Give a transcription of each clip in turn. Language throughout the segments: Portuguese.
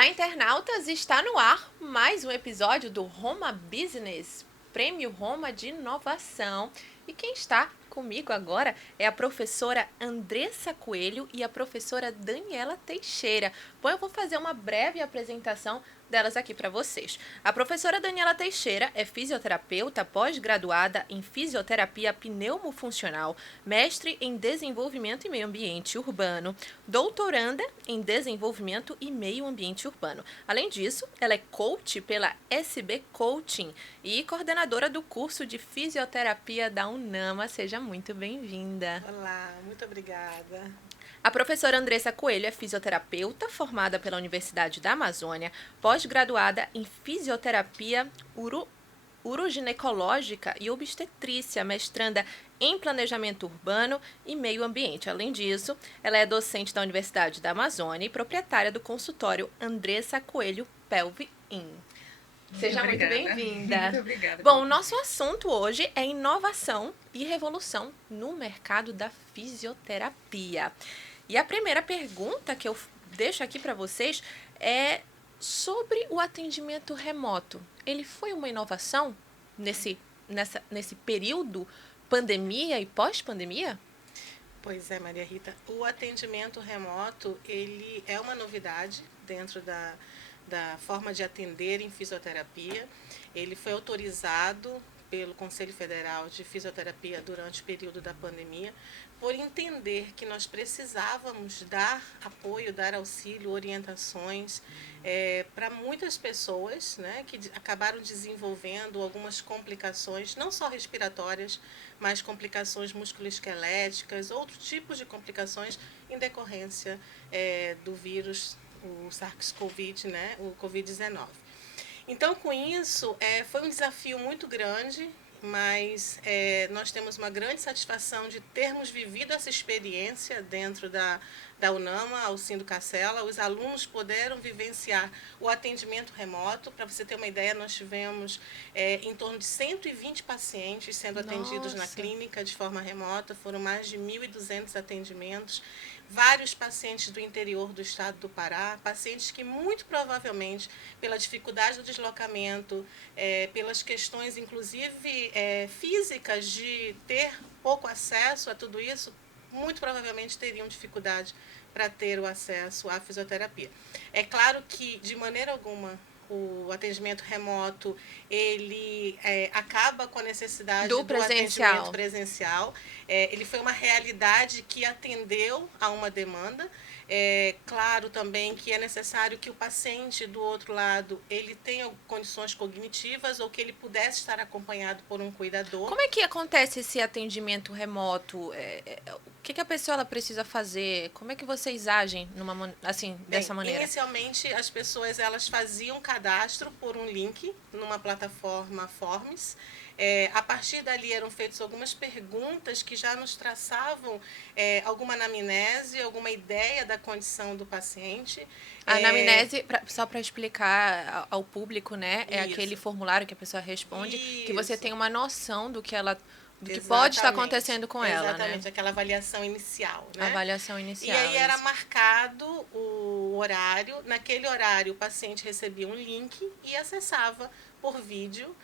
Olá, internautas! Está no ar mais um episódio do Roma Business, Prêmio Roma de Inovação. E quem está comigo agora é a professora Andressa Coelho e a professora Daniela Teixeira. Bom, eu vou fazer uma breve apresentação delas aqui para vocês. A professora Daniela Teixeira é fisioterapeuta pós-graduada em fisioterapia pneumofuncional, mestre em desenvolvimento e meio ambiente urbano, doutoranda em desenvolvimento e meio ambiente urbano. Além disso, ela é coach pela SB Coaching e coordenadora do curso de fisioterapia da UNAMA. Seja muito bem-vinda. Olá, muito obrigada. A professora Andressa Coelho é fisioterapeuta formada pela Universidade da Amazônia, pós-graduada em fisioterapia uroginecológica e obstetrícia, mestranda em planejamento urbano e meio ambiente. Além disso, ela é docente da Universidade da Amazônia e proprietária do consultório Andressa Coelho Pelvi In. Seja muito bem-vinda. Muito obrigada. Bom, o nosso assunto hoje é inovação e revolução no mercado da fisioterapia. E a primeira pergunta que eu deixo aqui para vocês é sobre o atendimento remoto. Ele foi uma inovação nesse período pandemia e pós-pandemia? Pois é, Maria Rita. O atendimento remoto, ele é uma novidade dentro da forma de atender em fisioterapia. Ele foi autorizado pelo Conselho Federal de Fisioterapia durante o período da pandemia, por entender que nós precisávamos dar apoio, dar auxílio, orientações para muitas pessoas, né, que acabaram desenvolvendo algumas complicações, não só respiratórias, mas complicações musculoesqueléticas, outros tipos de complicações em decorrência do vírus, o SARS-CoV, né, o Covid-19. Então, com isso, foi um desafio muito grande, mas nós temos uma grande satisfação de termos vivido essa experiência dentro da UNAMA, Alcindo Cacela. Os alunos puderam vivenciar o atendimento remoto. Para você ter uma ideia, nós tivemos em torno de 120 pacientes sendo atendidos na clínica de forma remota. Foram mais de 1.200 atendimentos. Vários pacientes do interior do estado do Pará, pacientes que muito provavelmente, pela dificuldade do deslocamento, pelas questões inclusive físicas de ter pouco acesso a tudo isso, muito provavelmente teriam dificuldade para ter o acesso à fisioterapia. É claro que, de maneira alguma, o atendimento remoto, ele acaba com a necessidade do atendimento presencial. Ele foi uma realidade que atendeu a uma demanda. Claro também que é necessário que o paciente do outro lado ele tenha condições cognitivas ou que ele pudesse estar acompanhado por um cuidador. Como é que acontece esse atendimento remoto? O que a pessoa ela precisa fazer? Como é que vocês agem dessa maneira? Inicialmente, as pessoas elas faziam cadastro por um link numa plataforma Forms. A partir dali eram feitas algumas perguntas que já nos traçavam alguma anamnese, alguma ideia da condição do paciente. A anamnese, só para explicar ao público, né? É Isso. Aquele formulário que a pessoa responde, Isso. que você tem uma noção do que pode estar acontecendo com ela, né? Exatamente, aquela avaliação inicial, né? Avaliação inicial. E aí era marcado o horário. Naquele horário, o paciente recebia um link e acessava por vídeo.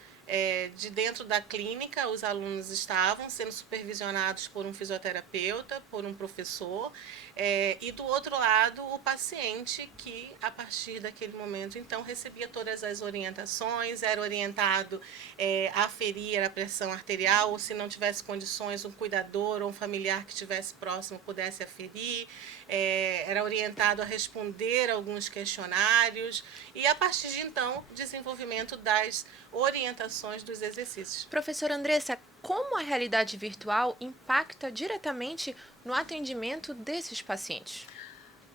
De dentro da clínica, os alunos estavam sendo supervisionados por um fisioterapeuta, por um professor, e do outro lado o paciente que, a partir daquele momento, então, recebia todas as orientações, era orientado a aferir a pressão arterial, ou se não tivesse condições, um cuidador ou um familiar que estivesse próximo pudesse aferir, era orientado a responder alguns questionários, e a partir de então, desenvolvimento das orientações dos exercícios. Professora Andressa, como a realidade virtual impacta diretamente no atendimento desses pacientes?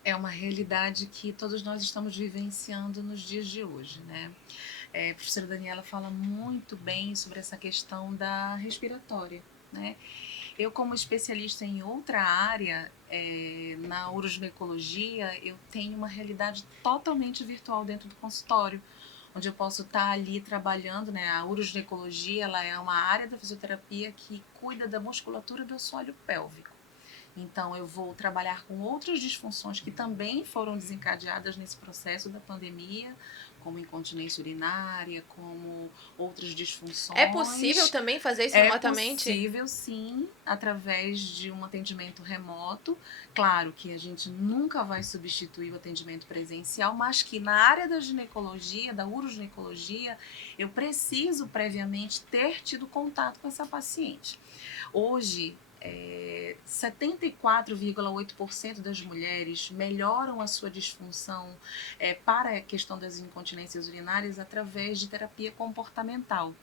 É uma realidade que todos nós estamos vivenciando nos dias de hoje, né? A professora Daniela fala muito bem sobre essa questão da respiratória, né? Eu, como especialista em outra área, na uroginecologia, eu tenho uma realidade totalmente virtual dentro do consultório, onde eu posso estar ali trabalhando, né? A uroginecologia, ela é uma área da fisioterapia que cuida da musculatura do assoalho pélvico. Então, eu vou trabalhar com outras disfunções que também foram desencadeadas nesse processo da pandemia, como incontinência urinária, como outras disfunções. É possível também fazer isso remotamente? É possível, sim, através de um atendimento remoto. Claro que a gente nunca vai substituir o atendimento presencial, mas que na área da ginecologia, da uroginecologia, eu preciso previamente ter tido contato com essa paciente. Hoje, 74,8% das mulheres melhoram a sua disfunção para a questão das incontinências urinárias através de terapia comportamental.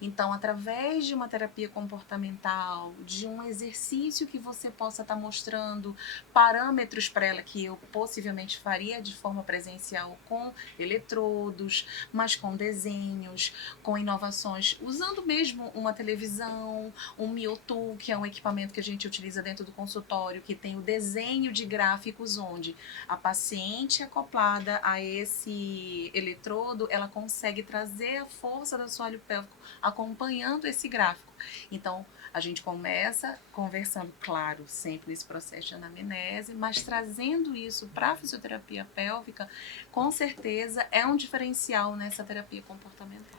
Então, através de uma terapia comportamental, de um exercício que você possa estar mostrando parâmetros para ela que eu possivelmente faria de forma presencial com eletrodos, mas com desenhos, com inovações, usando mesmo uma televisão, um Miotool, que é um equipamento que a gente utiliza dentro do consultório, que tem o desenho de gráficos onde a paciente acoplada a esse eletrodo, ela consegue trazer a força do assoalho pélvico acompanhando esse gráfico. Então, a gente começa conversando, claro, sempre nesse processo de anamnese, mas trazendo isso para a fisioterapia pélvica, com certeza é um diferencial nessa terapia comportamental.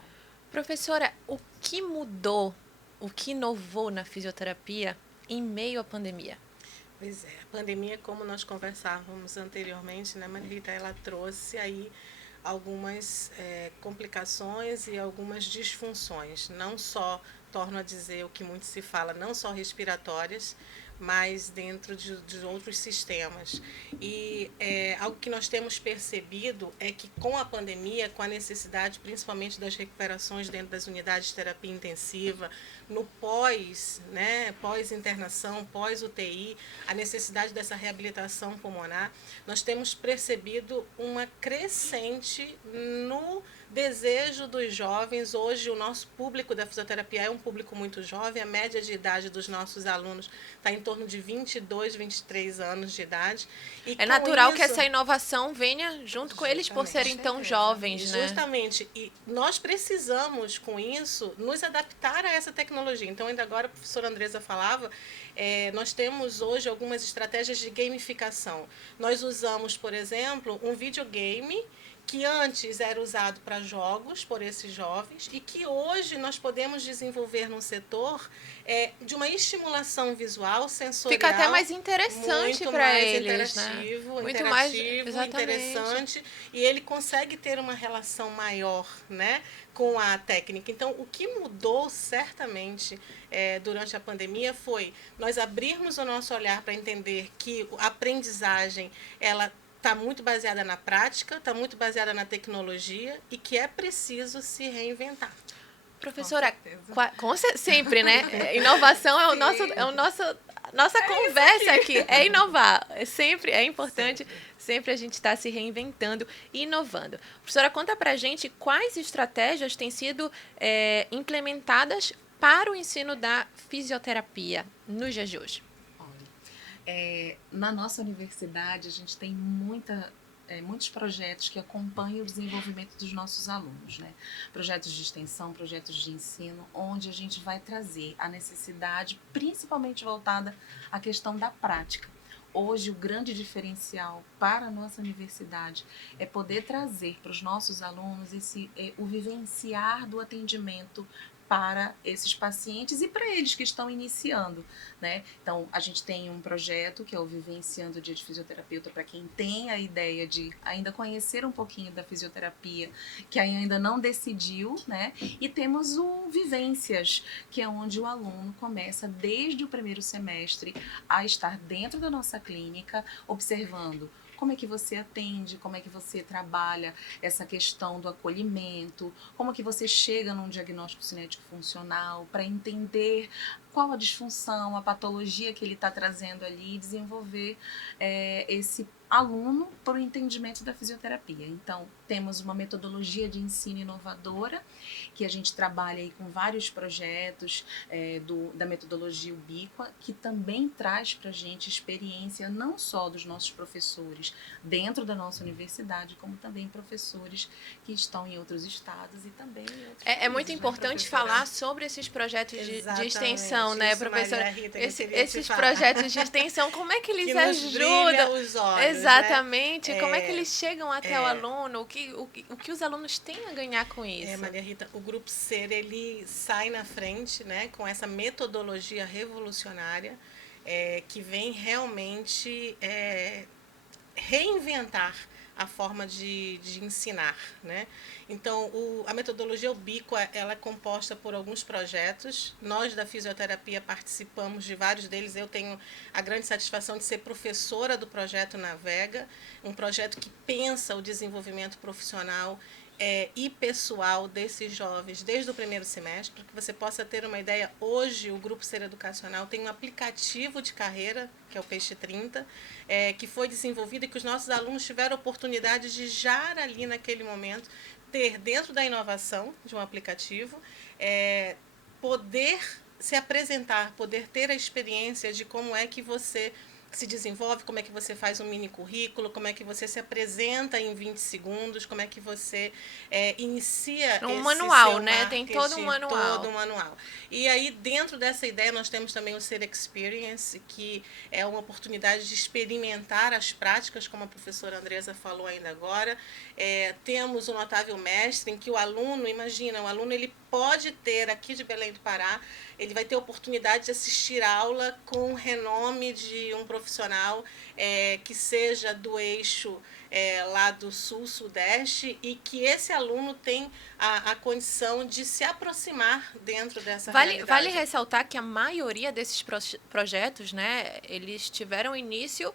Professora, o que mudou, o que inovou na fisioterapia em meio à pandemia? Pois é, a pandemia, como nós conversávamos anteriormente, né, Maria Rita, ela trouxe aí algumas complicações e algumas disfunções, não só, torno a dizer o que muito se fala, não só respiratórias, mas dentro de outros sistemas. E algo que nós temos percebido é que com a pandemia, com a necessidade principalmente das recuperações dentro das unidades de terapia intensiva, no pós, né, pós-internação, pós-UTI, a necessidade dessa reabilitação pulmonar, nós temos percebido uma crescente no desejo dos jovens. Hoje, o nosso público da fisioterapia é um público muito jovem, a média de idade dos nossos alunos está em torno de 22, 23 anos de idade. E é natural que essa inovação venha junto com eles por serem tão jovens, né? Justamente. E nós precisamos, com isso, nos adaptar a essa tecnologia. Então, ainda agora a professora Andresa falava, nós temos hoje algumas estratégias de gamificação. Nós usamos, por exemplo, um videogame que antes era usado para jogos por esses jovens e que hoje nós podemos desenvolver num setor de uma estimulação visual, sensorial. Fica até mais interessante para eles, interativo, né? Muito mais interessante. E ele consegue ter uma relação maior, né, com a técnica. Então, o que mudou certamente durante a pandemia foi nós abrirmos o nosso olhar para entender que a aprendizagem, ela está muito baseada na prática, está muito baseada na tecnologia e que é preciso se reinventar. Professora, sempre, né? Inovação nossa conversa aqui. É inovar. É importante sempre a gente estar se reinventando e inovando. Professora, conta pra gente quais estratégias têm sido implementadas para o ensino da fisioterapia nos dias de hoje. Na nossa universidade, a gente tem muitos projetos que acompanham o desenvolvimento dos nossos alunos, né? Projetos de extensão, projetos de ensino, onde a gente vai trazer a necessidade, principalmente voltada à questão da prática. Hoje, o grande diferencial para a nossa universidade é poder trazer para os nossos alunos o vivenciar do atendimento para esses pacientes e para eles que estão iniciando, né? Então, a gente tem um projeto que é o Vivenciando o Dia de Fisioterapeuta para quem tem a ideia de ainda conhecer um pouquinho da fisioterapia, que ainda não decidiu, né? E temos o Vivências, que é onde o aluno começa desde o primeiro semestre a estar dentro da nossa clínica, observando como é que você atende, como é que você trabalha essa questão do acolhimento, como é que você chega num diagnóstico cinético funcional para entender qual a disfunção, a patologia que ele está trazendo ali e desenvolver esse aluno para o entendimento da fisioterapia. Então, temos uma metodologia de ensino inovadora, que a gente trabalha aí com vários projetos da metodologia ubíqua, que também traz para a gente experiência não só dos nossos professores dentro da nossa universidade, como também professores que estão em outros estados e também em outros países, É muito importante falar sobre esses projetos de extensão, né, isso, professora? Maria Rita, Esses projetos de extensão, como é que eles que nos brilha ajudam? os olhos, Exatamente. né? Como é que eles chegam até o aluno? O que os alunos têm a ganhar com isso? Maria Rita, o Grupo Ser, ele sai na frente, né, com essa metodologia revolucionária que vem realmente reinventar a forma de ensinar, né? Então, a metodologia ubíqua, ela é composta por alguns projetos. Nós, da fisioterapia, participamos de vários deles. Eu tenho a grande satisfação de ser professora do projeto Navega, um projeto que pensa o desenvolvimento profissional e pessoal desses jovens desde o primeiro semestre. Para que você possa ter uma ideia, hoje o Grupo Ser Educacional tem um aplicativo de carreira, que é o Peixe 30, que foi desenvolvido e que os nossos alunos tiveram a oportunidade de já ali naquele momento ter dentro da inovação de um aplicativo, poder se apresentar, poder ter a experiência de como é que você se desenvolve, como é que você faz um mini currículo, como é que você se apresenta em 20 segundos, como é que você inicia um esse manual, seu né? Tem todo um manual. todo um manual. E aí, dentro dessa ideia, nós temos também o Ser Experience, que é uma oportunidade de experimentar as práticas, como a professora Andresa falou ainda agora. Temos o Notável Mestre, em que o aluno, imagina, o aluno ele pode ter aqui de Belém do Pará, ele vai ter a oportunidade de assistir aula com o renome de um profissional que seja do eixo lá do sul-sudeste e que esse aluno tem a condição de se aproximar dentro dessa realidade. Vale ressaltar que a maioria desses projetos, né, eles tiveram início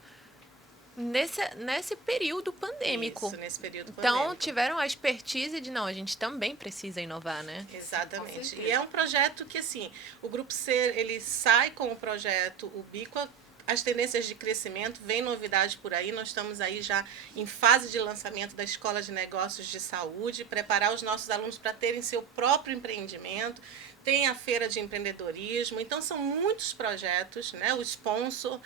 nesse período pandêmico. Isso, nesse período então, pandêmico. tiveram a expertise de, não, a gente também precisa inovar, né? Exatamente. E é um projeto que, assim, o Grupo Ser, ele sai com o projeto Ubíqua, as tendências de crescimento, vem novidade por aí, nós estamos aí já em fase de lançamento da Escola de Negócios de Saúde, preparar os nossos alunos para terem seu próprio empreendimento, tem a feira de empreendedorismo, então são muitos projetos, né? O sponsor,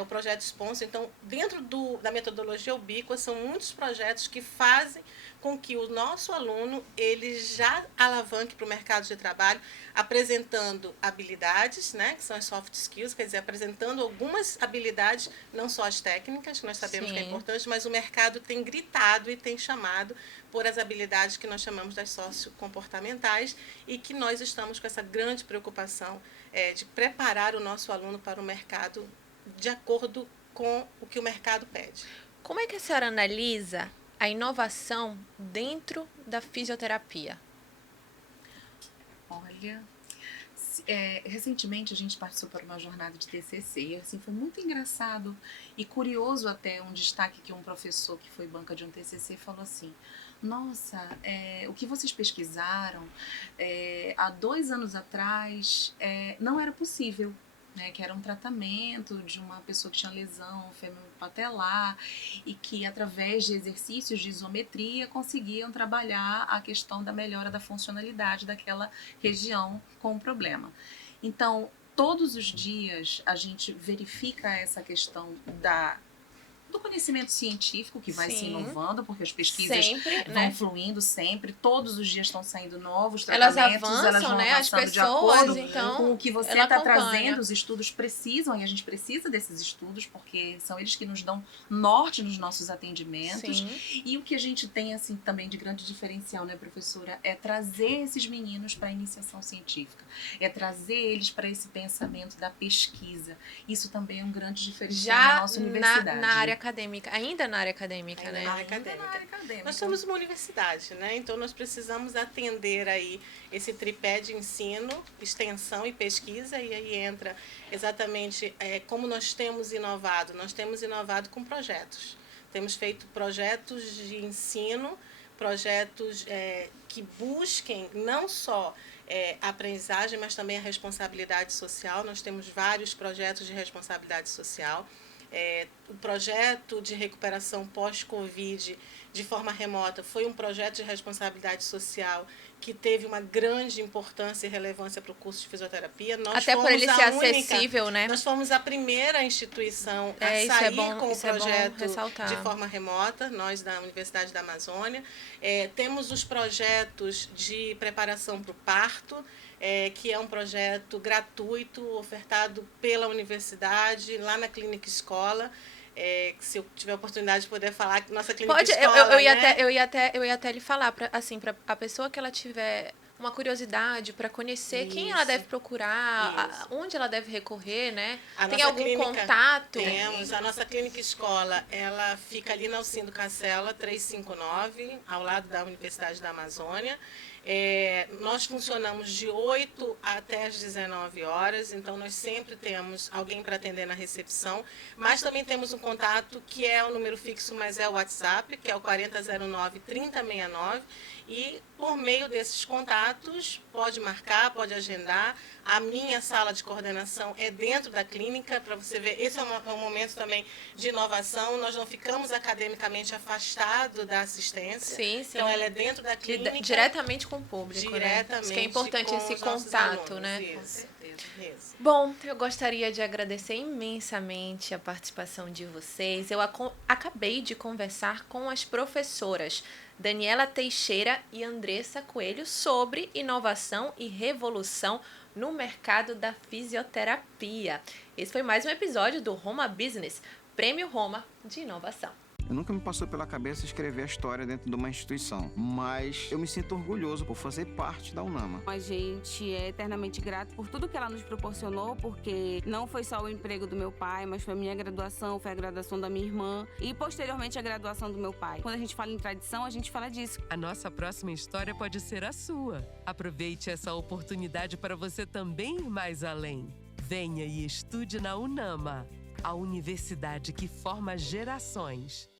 o projeto sponsor, então dentro da metodologia ubíqua são muitos projetos que fazem com que o nosso aluno ele já alavanque para o mercado de trabalho, apresentando habilidades, né, que são as soft skills, quer dizer, apresentando algumas habilidades, não só as técnicas, que nós sabemos que é importante, mas o mercado tem gritado e tem chamado por as habilidades que nós chamamos das sociocomportamentais e que nós estamos com essa grande preocupação de preparar o nosso aluno para o mercado de acordo com o que o mercado pede. Como é que a senhora analisa a inovação dentro da fisioterapia? Olha, recentemente a gente participou de uma jornada de TCC e assim, foi muito engraçado e curioso até um destaque que um professor que foi banca de um TCC falou assim: nossa, o que vocês pesquisaram há 2 anos atrás não era possível. Né, que era um tratamento de uma pessoa que tinha lesão femoro-patelar e que através de exercícios de isometria conseguiam trabalhar a questão da melhora da funcionalidade daquela região com o problema. Então, todos os dias a gente verifica essa questão do conhecimento científico que vai se inovando, porque as pesquisas vão fluindo sempre, todos os dias estão saindo novos tratamentos, elas vão né? avançando as pessoas, de acordo então, com o que você está trazendo, os estudos precisam, e a gente precisa desses estudos, porque são eles que nos dão norte nos nossos atendimentos. Sim. E o que a gente tem, assim, também de grande diferencial, né, professora, é trazer esses meninos para a iniciação científica, é trazer eles para esse pensamento da pesquisa. Isso também é um grande diferencial na nossa universidade. Na área acadêmica, ainda na área acadêmica, né? Na área acadêmica. Nós somos uma universidade, né? Então nós precisamos atender aí esse tripé de ensino, extensão e pesquisa, e aí entra exatamente como nós temos inovado. Nós temos inovado com projetos. Temos feito projetos de ensino, projetos que busquem não só a aprendizagem, mas também a responsabilidade social. Nós temos vários projetos de responsabilidade social. O projeto de recuperação pós-Covid de forma remota foi um projeto de responsabilidade social que teve uma grande importância e relevância para o curso de fisioterapia. Nós Até por ele ser acessível, né? Nós fomos a primeira instituição a sair com o projeto de forma remota, nós da Universidade da Amazônia. Temos os projetos de preparação para o parto, que é um projeto gratuito, ofertado pela universidade, lá na Clínica Escola. Se eu tiver a oportunidade de poder falar, nossa Clínica Escola, eu ia até lhe falar, para a pessoa que ela tiver uma curiosidade para conhecer quem ela deve procurar, onde ela deve recorrer, né? Tem algum contato? Temos. A nossa Clínica Escola, ela fica ali na Alcindo Cacela, 359, ao lado da Universidade da Amazônia. Nós funcionamos de 8 até as 19 horas, então nós sempre temos alguém para atender na recepção, mas também temos um contato que é o número fixo, mas é o WhatsApp, que é o 4009-3069, e por meio desses contatos pode marcar, pode agendar. A minha sala de coordenação é dentro da clínica, para você ver, esse é um momento também de inovação, nós não ficamos academicamente afastados da assistência. Sim. Então ela é dentro da clínica. Diretamente com o público, diretamente, né? Isso que é importante, esse contato, alunos, né? Isso. Bom, eu gostaria de agradecer imensamente a participação de vocês. Eu acabei de conversar com as professoras Daniela Teixeira e Andressa Coelho sobre inovação e revolução no mercado da fisioterapia. Esse foi mais um episódio do Roma Business, Prêmio Roma de Inovação. Nunca me passou pela cabeça escrever a história dentro de uma instituição, mas eu me sinto orgulhoso por fazer parte da UNAMA. A gente é eternamente grato por tudo que ela nos proporcionou, porque não foi só o emprego do meu pai, mas foi a minha graduação, foi a graduação da minha irmã e posteriormente a graduação do meu pai. Quando a gente fala em tradição, a gente fala disso. A nossa próxima história pode ser a sua. Aproveite essa oportunidade para você também ir mais além. Venha e estude na UNAMA, a universidade que forma gerações.